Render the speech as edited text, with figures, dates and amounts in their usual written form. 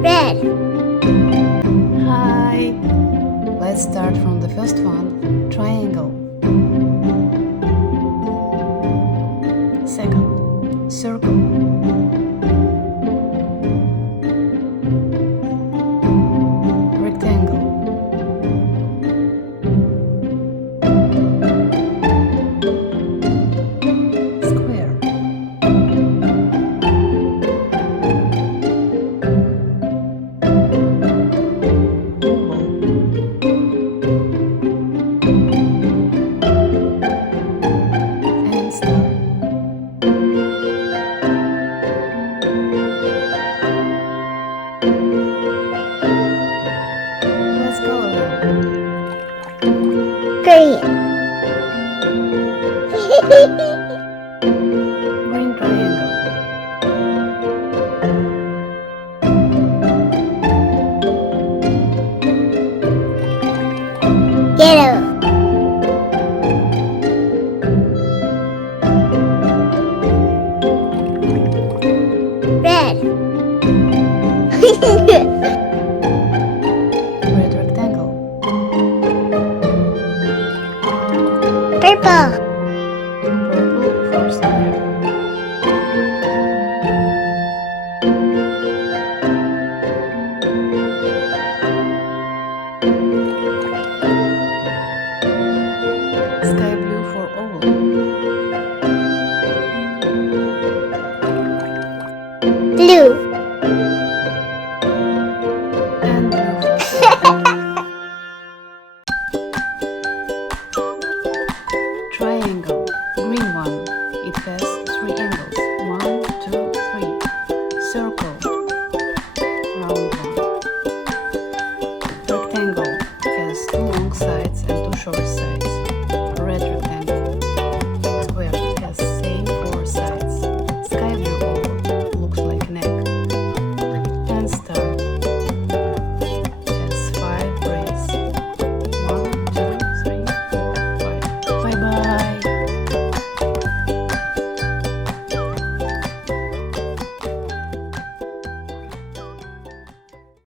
Red. Hi! Let's start from the first one, triangle. Second, circle. Rectangle. Square. Oval. And star. Let's color them. Green. Green triangle. Yellow. Red. Red rectangle. Purple.